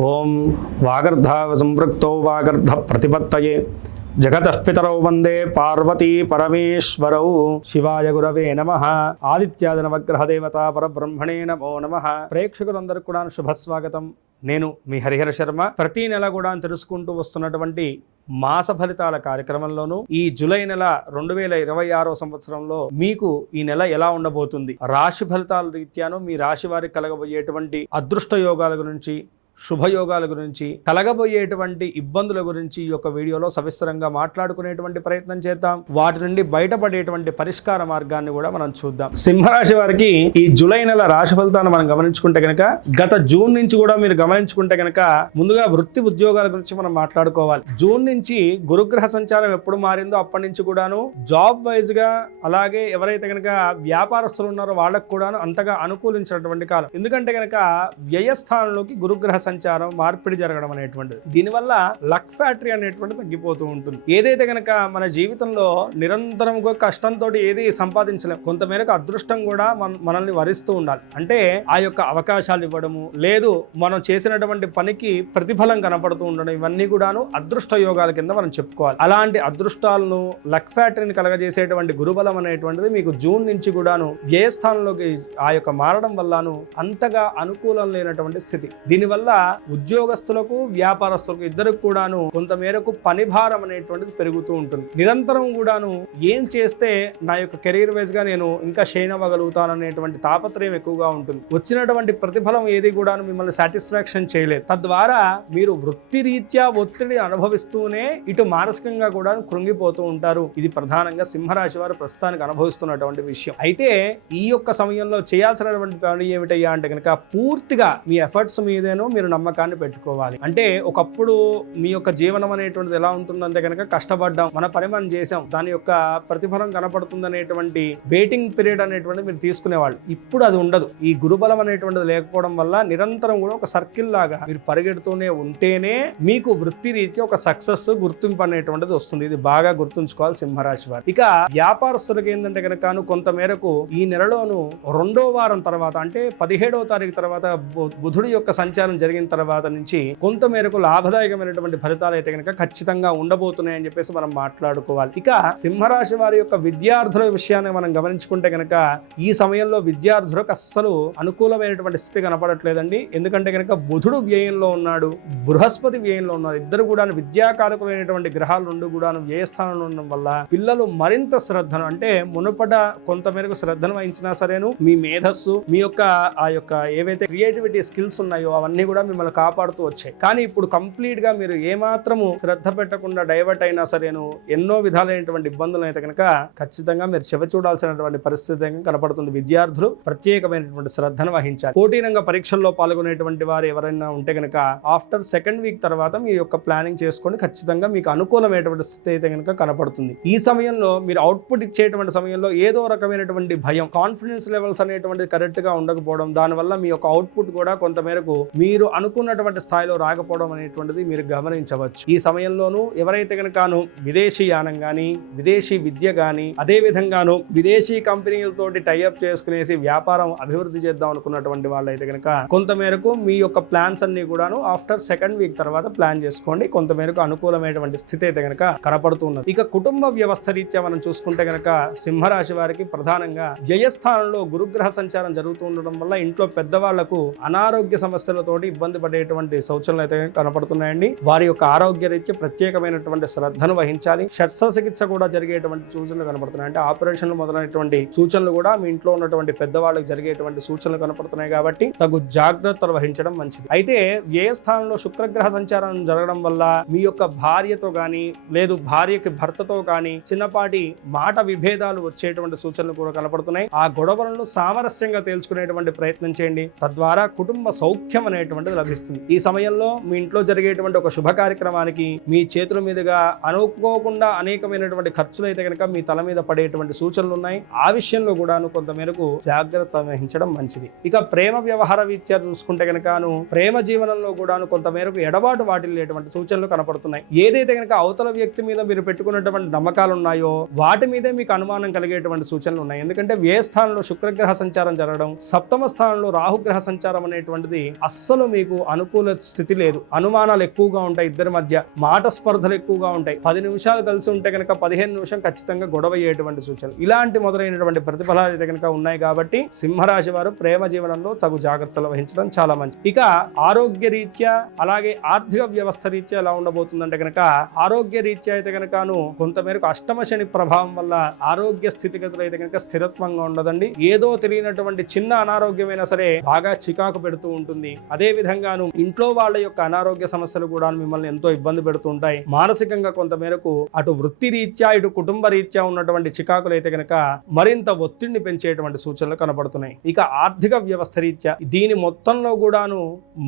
ఓం వాగర్ధావ సంపృక్తో వాగర్ధ ప్రతిపత్తయే జగతః పితరౌ వందే పార్వతీ పరమేశ్వరౌ. శివాయ గురవే నమః. ఆదిత్యాది నవగ్రహ దేవత పరబ్రహ్మణే నమో నమః. ప్రేక్షకులందరికీ కూడా శుభస్వాగతం. నేను మీ హరిహర శర్మ. ప్రతి నెల కూడా తెలుసుకుంటూ వస్తున్నటువంటి మాస ఫలితాల కార్యక్రమంలోనూ ఈ జూలై నెల 2026 సంవత్సరంలో మీకు ఈ నెల ఎలా ఉండబోతుంది, రాశి ఫలితాల రీత్యాను మీ రాశి వారికి కలగబోయేటువంటి అదృష్ట యోగాల గురించి, శుభయోగాల గురించి, కలగబోయేటువంటి ఇబ్బందుల గురించి ఈ యొక్క వీడియోలో సవిస్తరంగా మాట్లాడుకునేటువంటి ప్రయత్నం చేద్దాం. వాటి నుండి బయటపడేటువంటి పరిష్కార మార్గాన్ని కూడా మనం చూద్దాం. సింహరాశి వారికి ఈ జూలై నెల రాశి ఫలితాన్ని మనం గమనించుకుంటే కనుక, గత జూన్ నుంచి కూడా మీరు గమనించుకుంటే కనుక ముందుగా వృత్తి ఉద్యోగాల గురించి మనం మాట్లాడుకోవాలి. జూన్ నుంచి గురుగ్రహ సంచారం ఎప్పుడు మారిందో అప్పటి నుంచి కూడాను జాబ్ వైజ్ గా, అలాగే ఎవరైతే కనుక వ్యాపారస్తులు ఉన్నారో వాళ్ళకు కూడాను అంతగా అనుకూలించినటువంటి కాలం. ఎందుకంటే కనుక వ్యయస్థానంలోకి గురుగ్రహ సంచారం మార్పిడి జరగడం అనేటువంటిది, దీనివల్ల లక్ ఫ్యాక్టరీ అనేటువంటిది తగ్గిపోతూ ఉంటుంది. ఏదైతే కనుక మన జీవితంలో నిరంతరంగా కష్టంతో ఏది సంపాదించలేం, కొంతమేరకు అదృష్టం కూడా మనల్ని వరిస్తూ ఉండాలి. అంటే ఆ యొక్క అవకాశాలు ఇవ్వడము, లేదు మనం చేసినటువంటి పనికి ప్రతిఫలం కనపడుతూ ఉండడం, ఇవన్నీ కూడాను అదృష్ట యోగాల కింద మనం చెప్పుకోవాలి. అలాంటి అదృష్టాలను, లక్ ఫ్యాక్టరీని కలగజేసేటువంటి గురుబలం అనేటువంటిది మీకు జూన్ నుంచి కూడాను వ్యయస్థానంలోకి ఆ యొక్క మారడం వల్లను అంతగా అనుకూలం లేనటువంటి స్థితి. దీనివల్ల ఉద్యోగస్తులకు, వ్యాపారస్తులకు ఇద్దరికి కూడాను కొంతమేరకు పని భారం అనేటువంటిది పెరుగుతూ ఉంటుంది. నిరంతరం కూడాను ఏం చేస్తే నా యొక్క కెరీర్ వైజ్ గా నేను ఇంకా షైన్ అవ్వగలుగుతాను అనేటువంటి తాపత్రయం ఎక్కువగా ఉంటుంది. వచ్చినటువంటి ప్రతిఫలం ఏది కూడాను మిమ్మల్ని సాటిస్ఫాక్షన్ చేయలేదు. తద్వారా మీరు వృత్తి రీత్యా ఒత్తిడి అనుభవిస్తూనే ఇటు మానసికంగా కూడా కృంగిపోతూ ఉంటారు. ఇది ప్రధానంగా సింహరాశి వారు ప్రస్తుతానికి అనుభవిస్తున్నటువంటి విషయం. అయితే ఈ యొక్క సమయంలో చేయాల్సినటువంటి పని ఏమిటయ్యా అంటే కనుక, పూర్తిగా మీ ఎఫర్ట్స్ మీదేనో మీరు నమ్మకాన్ని పెట్టుకోవాలి. అంటే ఒకప్పుడు మీ యొక్క జీవనం అనేటువంటిది ఎలా ఉంటుందంటే కనుక, కష్టపడ్డాం, మన పని మనం చేసాం, దాని యొక్క ప్రతిఫలం కనపడుతుంది అనేటువంటి వెయిటింగ్ పీరియడ్ అనేటువంటిది మీరు తీసుకునేవాళ్ళు. ఇప్పుడు అది ఉండదు. ఈ గురుబలం అనేటువంటిది లేకపోవడం వల్ల నిరంతరం కూడా ఒక సర్కిల్ లాగా మీరు పరిగెడుతూనే ఉంటేనే మీకు వృత్తి రీత్యా ఒక సక్సెస్, గుర్తింపు అనేటువంటిది వస్తుంది. ఇది బాగా గుర్తుంచుకోవాలి సింహరాశి వారు. ఇక వ్యాపారస్తులకు ఏంటంటే కనుక, కొంత మేరకు ఈ నెలలోను 2వ వారం తర్వాత, అంటే 17వ తారీఖు తర్వాత బుధుడి యొక్క సంచారం జరిగిన తర్వాత నుంచి కొంత మేరకు లాభదాయకమైనటువంటి ఫలితాలు అయితే కనుక ఖచ్చితంగా ఉండబోతున్నాయని చెప్పేసి మనం మాట్లాడుకోవాలి. ఇక సింహరాశి వారి యొక్క విద్యార్థుల విషయాన్ని మనం గమనించుకుంటే కనుక, ఈ సమయంలో విద్యార్థులకు అస్సలు అనుకూలమైనటువంటి స్థితి కనపడట్లేదండి. ఎందుకంటే కనుక బుధుడు వ్యయంలో ఉన్నాడు, బృహస్పతి వ్యయంలో ఉన్నారు. ఇద్దరు కూడా విద్యాకారకులైనటువంటి గ్రహాలు రెండు కూడా వ్యయస్థానంలో ఉండడం వల్ల పిల్లలు మరింత శ్రద్ధను, అంటే మునుపట కొంత మేరకు శ్రద్ధను వహించినా సరేను, మీ మేధస్సు, మీ యొక్క ఆ యొక్క ఏవైతే క్రియేటివిటీ స్కిల్స్ ఉన్నాయో అవన్నీ కూడా మిమ్మల్ని కాపాడుతూ వచ్చాయి. కానీ ఇప్పుడు కంప్లీట్ గా మీరు ఏమాత్రము శ్రద్ధ పెట్టకుండా డైవర్ట్ అయినా సరేను, ఎన్నో విధాలైనటువంటి ఇబ్బందులు అయితే కనుక ఖచ్చితంగా మీరు చెవి చూడాల్సినటువంటి పరిస్థితి కనపడుతుంది. విద్యార్థులు ప్రత్యేకమైనటువంటి శ్రద్ధను వహించాలి. పోటీ రంగ పరీక్షల్లో పాల్గొనేటువంటి వారు ఎవరైనా ఉంటే కనుక ఆఫ్టర్ 2nd వీక్ తర్వాత మీ యొక్క ప్లానింగ్ చేసుకొని ఖచ్చితంగా మీకు అనుకూలమైనటువంటి స్థితి అయితే కనుక కనపడుతుంది. ఈ సమయంలో మీరు అవుట్పుట్ ఇచ్చేటువంటి సమయంలో ఏదో రకమైనటువంటి భయం, కాన్ఫిడెన్స్ లెవెల్స్ అనేటువంటిది కరెక్ట్ గా ఉండకపోవడం, దానివల్ల మీ యొక్క అవుట్పుట్ కూడా కొంత మేరకు మీరు అనుకున్నటువంటి స్థాయిలో రాకపోవడం అనేటువంటిది మీరు గమనించవచ్చు. ఈ సమయంలోనూ ఎవరైతే కనుకను విదేశీ యానం గానీ, విదేశీ విద్య గానీ, అదే విధంగాను విదేశీ కంపెనీలతోటి టైఅప్ చేసుకునేసి వ్యాపారం అభివృద్ధి చేద్దాం అనుకున్నటువంటి వాళ్ళైతే కనుక కొంత మేరకు మీ యొక్క ప్లాన్స్ అన్ని కూడాను ఆఫ్టర్ 2nd వీక్ తర్వాత ప్లాన్ చేసుకోండి. కొంత మేరకు అనుకూలమైనటువంటి స్థితి అయితే కనుక కనపడుతున్నది. ఇక కుటుంబ వ్యవస్థ రీత్యా మనం చూసుకుంటే కనుక సింహరాశి వారికి ప్రధానంగా జయస్థానంలో గురుగ్రహ సంచారం జరుగుతూ ఉండడం వల్ల ఇంట్లో పెద్దవాళ్లకు అనారోగ్య సమస్యలతోటి ఇబ్బంది పడేటువంటి సూచనలు అయితే కనపడుతున్నాయండి. వారి యొక్క ఆరోగ్య రీత్యా ప్రత్యేకమైనటువంటి శ్రద్ధను వహించాలి. శస్త్రచికిత్స కూడా జరిగేటువంటి సూచనలు కనపడుతున్నాయి. అంటే ఆపరేషన్లు మొదలైనటువంటి సూచనలు కూడా మీ ఇంట్లో ఉన్నటువంటి పెద్దవాళ్ళకి జరిగేటువంటి సూచనలు కనపడుతున్నాయి. కాబట్టి తగు జాగ్రత్తలు వహించడం మంచిది. అయితే వ్యయస్థానంలో శుక్రగ్రహ సంచారం జరగడం వల్ల మీ యొక్క భార్యతో గానీ, లేదు భార్యకి భర్తతో కానీ చిన్నపాటి మాట విభేదాలు వచ్చేటువంటి సూచనలు కూడా కనపడుతున్నాయి. ఆ గొడవలను సామరస్యంగా తేల్చుకునేటువంటి ప్రయత్నం చేయండి. తద్వారా కుటుంబ సౌఖ్యం అనేటువంటిది లభిస్తుంది. ఈ సమయంలో మీ ఇంట్లో జరిగేటువంటి ఒక శుభ కార్యక్రమానికి మీ చేతుల మీదుగా అనుకోకుండా అనేకమైనటువంటి ఖర్చులు అయితే కనుక మీ తల మీద పడేటువంటి సూచనలు ఉన్నాయి. ఆ విషయంలో కూడాను కొంత మేరకు జాగ్రత్త వహించడం మంచిది. ఇక ప్రేమ వ్యవహార రీత్యా చూసుకుంటే కనుకను ప్రేమ జీవనంలో కూడాను కొంత మేరకు ఎడబాటు వాటిల్లేటువంటి సూచనలు కనపడుతున్నాయి. ఏదైతే కనుక అవతల వ్యక్తి మీద మీరు పెట్టుకున్నటువంటి నమ్మకాలు ఉన్నాయో వాటి మీదే మీకు అనుమానం కలిగేటువంటి సూచనలు ఉన్నాయి. ఎందుకంటే వ్యయ స్థానంలో శుక్రగ్రహ సంచారం జరగడం, 7వ స్థానంలో రాహుగ్రహ సంచారం అనేటువంటిది అస్సలు మీకు అనుకూల స్థితి లేదు, అనుమానాలు ఎక్కువగా ఉంటాయి, ఇద్దరి మధ్య మాట స్పర్ధలు ఎక్కువగా ఉంటాయి, 10 నిమిషాలు కలిసి ఉంటే కనుక 15 నిమిషం ఖచ్చితంగా గొడవ అయ్యేటువంటి సూచనలు, ఇలాంటి మొదలైనటువంటి ప్రతిఫలాలు అయితే కనుక ఉన్నాయి. కాబట్టి సింహరాశి వారు ప్రేమ జీవనంలో తగు జాగ్రత్తలు వహించడం చాలా మంచిది. ఇక ఆరోగ్య రీత్యా అలాగే ఆర్థిక వ్యవస్థ రీత్యా ఎలా ఉండబోతుందంటే కనుక ఆరోగ్య రీత్యా అయితే కనుకను కొంతమేరకు అష్టమ శని ప్రభావం వల్ల ఆరోగ్య స్థితిగతులు అయితే కనుక స్థిరత్వంగా ఉండదండి. ఏదో తెలియనటువంటి చిన్న అనారోగ్యమైనా సరే బాగా చికాకు పెడుతూ ఉంటుంది. అదే విధంగాను ఇంట్లో వాళ్ళ యొక్క అనారోగ్య సమస్యలు కూడా మిమ్మల్ని ఎంతో ఇబ్బంది పెడుతూ ఉంటాయి. మానసికంగా కొంతమేరకు అటు వృత్తి రీత్యా ఇటు కుటుంబ రీత్యా ఉన్నటువంటి చికాకులు అయితే కనుక మరింత ఒత్తిడిని పెంచేటువంటి సూచనలు కనబడుతున్నాయి. ఇక ఆర్థిక వ్యవస్థ రీత్యా దీని మొత్తంలో కూడాను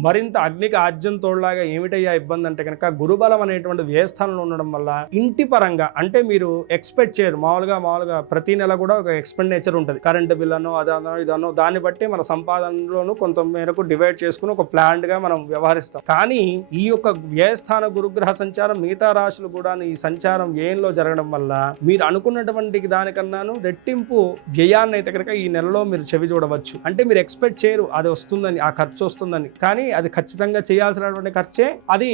మరింత అగ్నికి ఆజ్యం తోడులాగా ఏమిటయ్యా ఇబ్బంది అంటే కనుక గురుబలం అనేటువంటి వ్యయస్థానంలో ఉండడం వల్ల ఇంటి పరంగా అంటే మీరు ఎక్స్పెక్ట్ చేయరు, మామూలుగా ప్రతి నెల కూడా ఒక ఎక్స్పెండిచర్ ఉంటుంది. కరెంటు బిల్ అనో అదనో ఇదనో దాన్ని బట్టి మన సంపాదనలోనూ కొంత మేరకు డివైడ్ చేసుకుని ఒక ప్లాన్డ్ గా మనం వ్యవహరిస్తాం. కానీ ఈ యొక్క వ్యయస్థాన గురుగ్రహ సంచారం మిగతా రాశులు కూడా ఈ సంచారం వ్యయంలో జరగడం వల్ల మీరు అనుకున్నటువంటి దానికన్నాను రెట్టింపు వ్యయాన్ని అయితే కనుక ఈ నెలలో మీరు చెవి చూడవచ్చు. అంటే మీరు ఎక్స్పెక్ట్ చేయరు అది వస్తుందని, ఆ ఖర్చు వస్తుందని, కానీ అది ఖచ్చితంగా చేయాల్సినటువంటి ఖర్చే. అది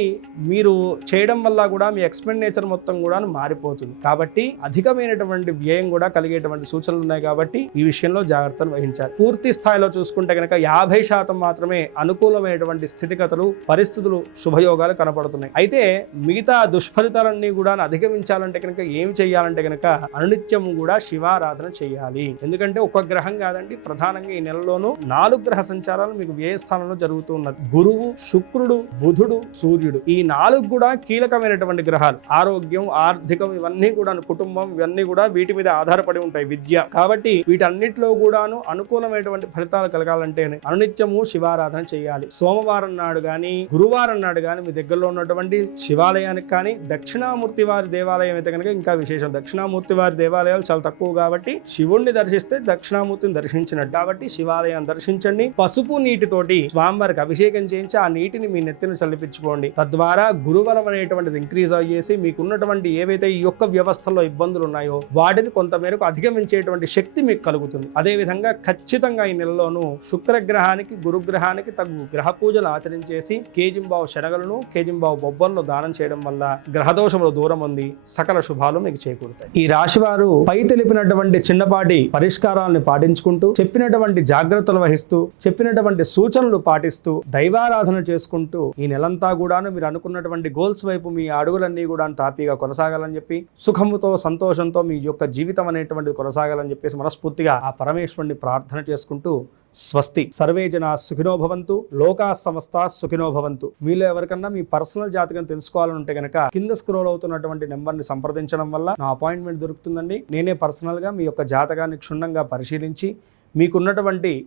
మీరు చేయడం వల్ల కూడా మీ ఎక్స్పెండిచర్ మొత్తం కూడా మారిపోతుంది. కాబట్టి అధికమైనటువంటి వ్యయం కూడా కలిగేటువంటి సూచనలు ఉన్నాయి. కాబట్టి ఈ విషయంలో జాగ్రత్తలు వహించాలి. పూర్తి స్థాయిలో చూసుకుంటే కనుక 50% మాత్రమే అనుకూలమైనటువంటి స్థితిగతులు, పరిస్థితులు, శుభయోగాలు కనపడుతున్నాయి. అయితే మిగతా దుష్ఫలితాలన్నీ కూడా అధిగమించాలంటే కనుక ఏం చేయాలంటే కనుక అనునిత్యము కూడా శివారాధన చేయాలి. ఎందుకంటే ఒక గ్రహం కాదండి, ప్రధానంగా ఈ నెలలోనూ 4 గ్రహ సంచారాలు మీకు వ్యయ స్థానంలో జరుగుతూ ఉన్నది. గురువు, శుక్రుడు, బుధుడు, సూర్యుడు, ఈ 4 కూడా కీలకమైనటువంటి గ్రహాలు. ఆరోగ్యం, ఆర్థికం ఇవన్నీ కూడా, కుటుంబం ఇవన్నీ కూడా వీటి మీద ఆధారపడి ఉంటాయి. విద్య, కాబట్టి వీటన్నిటిలో కూడాను అనుకూలమైనటువంటి ఫలితాలు కలగాలంటే అనునిత్యము శివారాధన చేయాలి. సోమవారం నాడు గాని గురువారం నాడు గాని మీ దగ్గరలో ఉన్నటువంటి శివాలయానికి కానీ, దక్షిణామూర్తి వారి దేవాలయం అయితే కనుక ఇంకా విశేషం. దక్షిణామూర్తి వారి దేవాలయాలు చాలా తక్కువ కాబట్టి శివుణ్ణి దర్శిస్తే దక్షిణామూర్తిని దర్శించినట్టు. కాబట్టి శివాలయాన్ని దర్శించండి. పసుపు నీటితోటి స్వామివారికి అభిషేకం చేయించి ఆ నీటిని మీ నెత్తిని చల్లిపించుకోండి. తద్వారా గురుబలం అనేటువంటిది ఇంక్రీజ్ అయ్యేసి మీకున్నటువంటి ఏవైతే ఈ యొక్క వ్యవస్థలో ఇబ్బందులు ఉన్నాయో వాటిని కొంతమేరకు అధిగమించేటువంటి శక్తి మీకు కలుగుతుంది. అదే విధంగా ఖచ్చితంగా ఈ నెలలోనూ శుక్రగ్రహానికి, గురుగ్రహానికి తగు గ్రహ పూజలు ఆచరించేసి కేజింబావు శనగలను, కేజింబావు బొబ్బలను దానం చేయడం వల్ల గ్రహదోషములు దూరం ఉంది, సకల శుభాలు మీకు చేకూరుతాయి. ఈ రాశి వారు పై తెలిపినటువంటి చిన్నపాటి పరిష్కారాలను పాటించుకుంటూ, చెప్పినటువంటి జాగ్రత్తలు వహిస్తూ, చెప్పినటువంటి సూచనలు పాటిస్తూ, దైవారాధన చేసుకుంటూ ఈ నెలంతా కూడాను మీరు అనుకున్నటువంటి గోల్స్ వైపు మీ అడుగులన్నీ కూడా తాపీగా కొనసాగాలని చెప్పి, సుఖముతో సంతోషంతో మీ యొక్క జీవితం అనేటువంటిది కొనసాగాలని చెప్పేసి మనస్ఫూర్తిగా ఆ పరమేశ్వరుని ప్రార్థన చేసుకుంటూ స్వస్తి. సర్వే జనా సుఖినో భవంతు, లోకా సమస్తా సుఖినో భవంతు. మీలో ఎవరికన్నా మీ పర్సనల్ జాతకం తెలుసుకోవాలంటే గనక కింద స్క్రోల్ అవుతున్నటువంటి నెంబర్ని సంప్రదించడం వల్ల నా అపాయింట్మెంట్ దొరుకుతుందండి. నేనే పర్సనల్గా మీ యొక్క జాతకాన్ని క్షుణ్ణంగా పరిశీలించి మీకున్నటువంటి